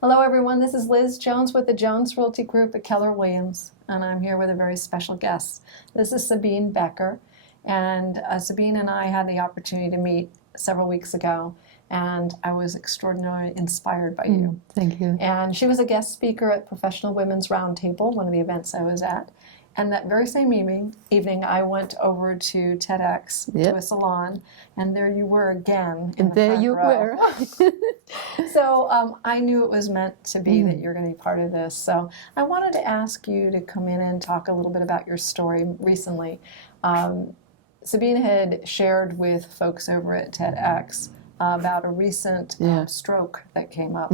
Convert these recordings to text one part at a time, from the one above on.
Hello, everyone. This is Liz Jones with the Jones Realty Group at Keller Williams, and I'm here with a very special guest. This is Sabine Becker, and Sabine and I had the opportunity to meet several weeks ago, and I was extraordinarily inspired by you. Thank you. And she was a guest speaker at Professional Women's Roundtable, one of the events I was at. And that very same evening I went over to TEDx, to a salon, and there you were again in And the there front you row. were. So I knew it was meant to be that you're going to be part of this. So I wanted to ask you to come in and talk a little bit about your story recently. Sabine had shared with folks over at TEDx about a recent stroke that came up.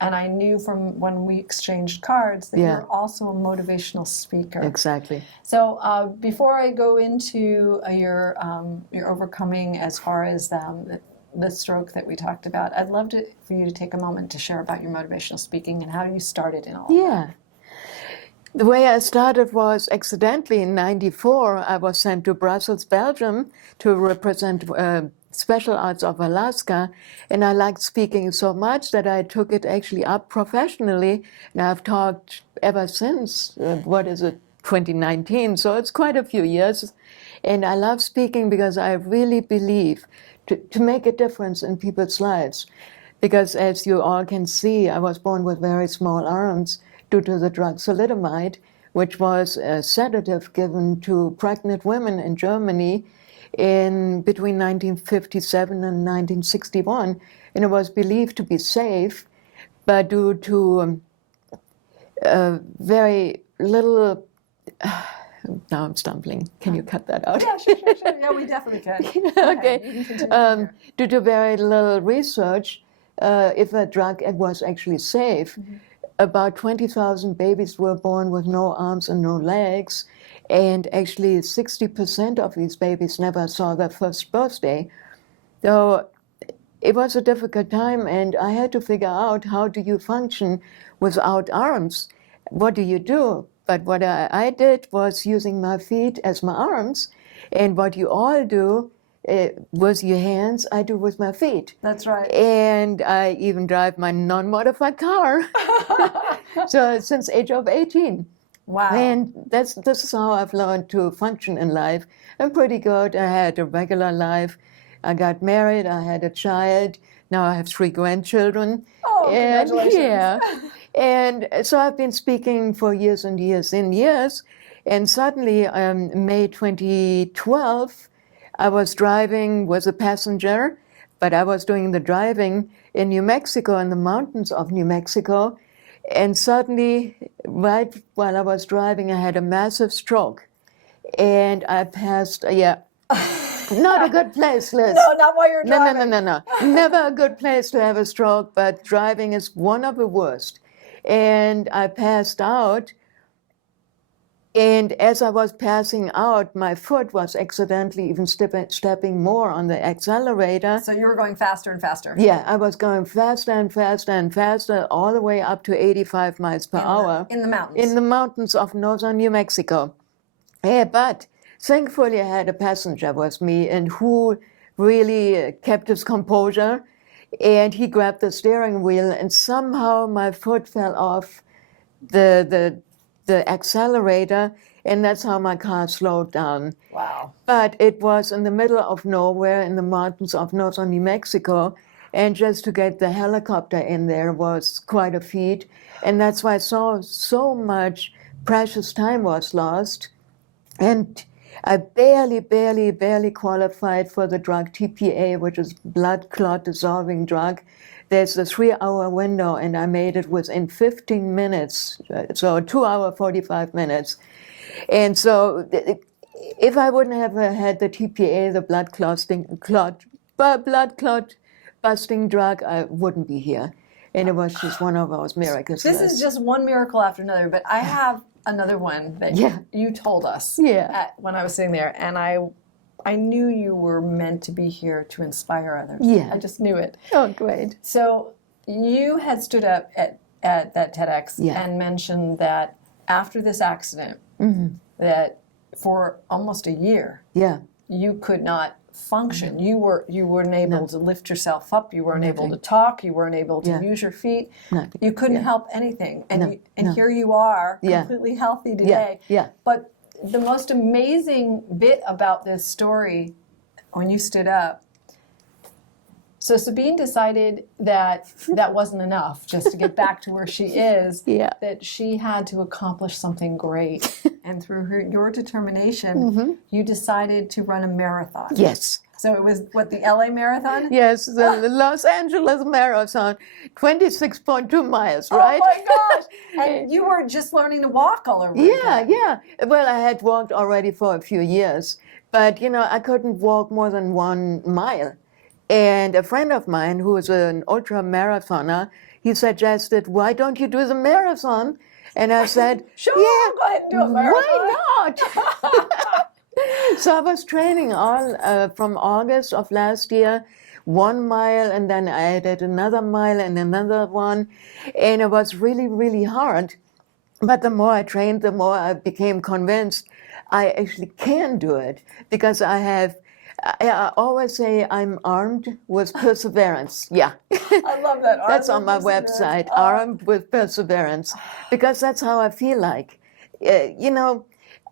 And I knew from when we exchanged cards that you're also a motivational speaker. Exactly. So before I go into your overcoming as far as the stroke that we talked about, I'd love for you to take a moment to share about your motivational speaking and how you started in all of that. The way I started was accidentally in '94. I was sent to Brussels, Belgium to represent Special Arts of Alaska, and I liked speaking so much that I took it actually up professionally, and I've talked ever since, 2019, so it's quite a few years. And I love speaking because I really believe to make a difference in people's lives. Because as you all can see, I was born with very small arms due to the drug thalidomide, which was a sedative given to pregnant women in Germany in between 1957 and 1961, and it was believed to be safe, but due to very little. Now I'm stumbling. Can you cut that out? Yeah, sure. Yeah, we definitely can. Okay. Due to very little research, if a drug was actually safe, about 20,000 babies were born with no arms and no legs. And actually 60% of these babies never saw their first birthday. So it was a difficult time, and I had to figure out, how do you function without arms? What do you do? But what I did was using my feet as my arms, and what you all do with your hands, I do with my feet. That's right. And I even drive my non-modified car. So since age of 18. Wow. And this is how I've learned to function in life. I'm pretty good. I had a regular life. I got married. I had a child. Now I have 3 grandchildren. Oh, congratulations. Yeah. And so I've been speaking for years and years and years. And suddenly, May 2012, I was driving with a passenger, but I was doing the driving in New Mexico, in the mountains of New Mexico. And suddenly, right while I was driving, I had a massive stroke. And I passed, not a good place, Liz. No, not while you're driving. No. Never a good place to have a stroke, but driving is one of the worst. And I passed out. And as I was passing out, my foot was accidentally even stepping more on the accelerator. So you were going faster and faster. Yeah, I was going faster and faster and faster, all the way up to 85 miles per hour. In the mountains. In the mountains of northern New Mexico. Yeah, but thankfully I had a passenger with me, and who really kept his composure. And he grabbed the steering wheel, and somehow my foot fell off the accelerator, and that's how my car slowed down. Wow. But it was in the middle of nowhere in the mountains of northern New Mexico, and just to get the helicopter in there was quite a feat. And that's why so much precious time was lost. And I barely qualified for the drug TPA, which is blood clot dissolving drug. There's a 3-hour window, and I made it within 15 minutes, so 2 hours, 45 minutes. And so if I wouldn't have had the TPA, the blood clot busting drug, I wouldn't be here. And it was just one of those miracles. This is just one miracle after another, but I have another one that you told us when I was sitting there, and I knew you were meant to be here to inspire others. Yeah. I just knew it. Oh, great. So you had stood up at that TEDx and mentioned that after this accident, that for almost a year, you could not function. You weren't able to lift yourself up. You weren't able to talk. You weren't able to use your feet. Nothing. You couldn't help anything. And here you are, completely healthy today. But the most amazing bit about this story, when you stood up, so Sabine decided that that wasn't enough just to get back to where she is, that she had to accomplish something great. And through your determination, you decided to run a marathon. Yes. So it was, what, the LA Marathon? Yes, the Los Angeles Marathon, 26.2 miles, right? Oh my gosh! And you were just learning to walk all over again. Yeah. Well, I had walked already for a few years, but I couldn't walk more than 1 mile. And a friend of mine who was an ultra marathoner, he suggested, "Why don't you do the marathon?" And I said, Sure, "Yeah, go ahead and do a marathon. Why not?" So I was training all from August of last year, 1 mile, and then I added another mile and another one, and it was really, really hard. But the more I trained, the more I became convinced I actually can do it, because I always say I'm armed with perseverance. Yeah. I love that. That's on my website, Armed with Perseverance, because that's how I feel like.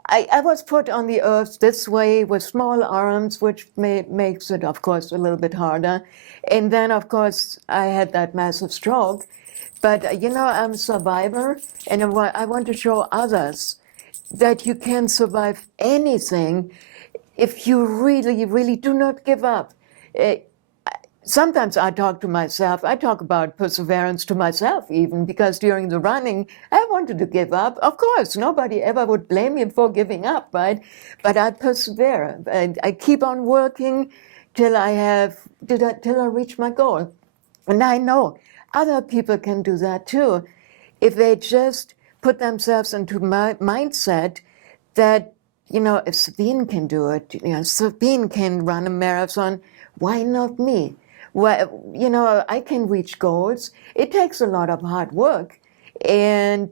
I was put on the earth this way with small arms, which makes it, of course, a little bit harder. And then, of course, I had that massive stroke. But, I'm a survivor, and I want to show others that you can survive anything if you really, really do not give up. Sometimes I talk to myself. I talk about perseverance to myself even, because during the running, I wanted to give up. Of course, nobody ever would blame me for giving up, right? But I persevere, and I keep on working till I reach my goal. And I know other people can do that too, if they just put themselves into my mindset that, if Sabine can do it, Sabine can run a marathon, why not me? Well, I can reach goals. It takes a lot of hard work, and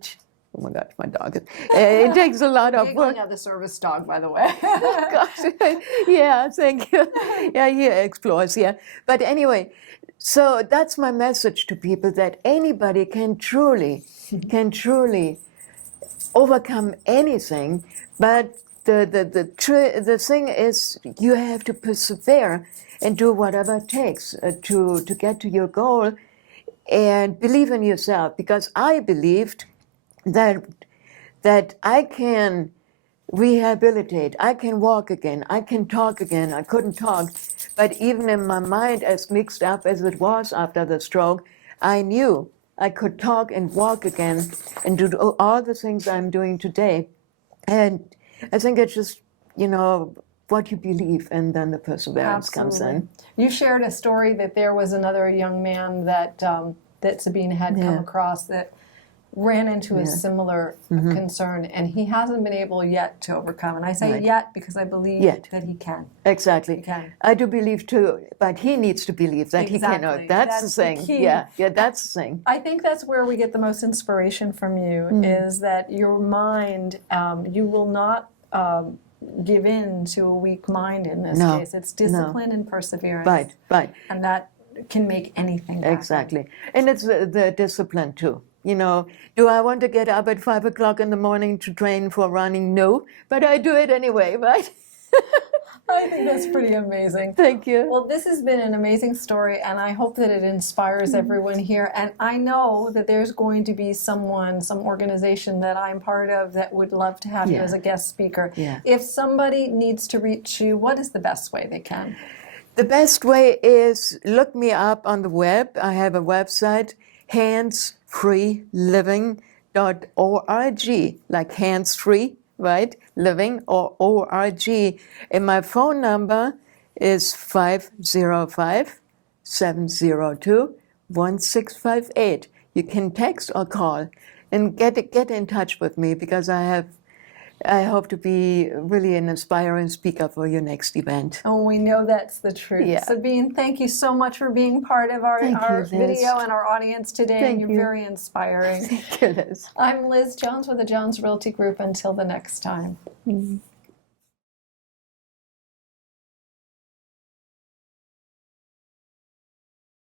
oh my gosh, my dog is. It takes a lot of work. Out the service dog, by the way. Gosh, yeah, thank you. Yeah, he explores. Yeah, but anyway, so that's my message to people, that anybody can truly overcome anything, but the thing is, you have to persevere and do whatever it takes to get to your goal, and believe in yourself. Because I believed that I can rehabilitate, I can walk again, I can talk again. I couldn't talk, but even in my mind, as mixed up as it was after the stroke, I knew I could talk and walk again and do all the things I'm doing today. And I think it's just, what you believe, and then the perseverance comes in. You shared a story that there was another young man that Sabine had come across that ran into a similar concern, and he hasn't been able yet to overcome. And I say yet because I believe that he can. Exactly. He can. I do believe too, but he needs to believe that he cannot. That's the thing. Yeah, that's the thing. I think that's where we get the most inspiration from you, is that your mind, you will not give in to a weak mind in this case. It's discipline and perseverance. Right. And that can make anything happen. Exactly. And it's the discipline too. Do I want to get up at 5 o'clock in the morning to train for running? No, but I do it anyway, right? I think that's pretty amazing. Thank you. Well, this has been an amazing story, and I hope that it inspires everyone here. And I know that there's going to be some organization that I'm part of that would love to have you as a guest speaker. Yeah. If somebody needs to reach you, what is the best way they can? The best way is look me up on the web. I have a website, handsfreeliving.org, like hands-free, right? Living, or org. And my phone number is 505-702-1658. You can text or call and get in touch with me, because I hope to be really an inspiring speaker for your next event. Oh, we know that's the truth. Yeah. Sabine, thank you so much for being part of our video and our audience today. You're very inspiring. Thank you, Liz. I'm Liz Jones with the Jones Realty Group. Until the next time.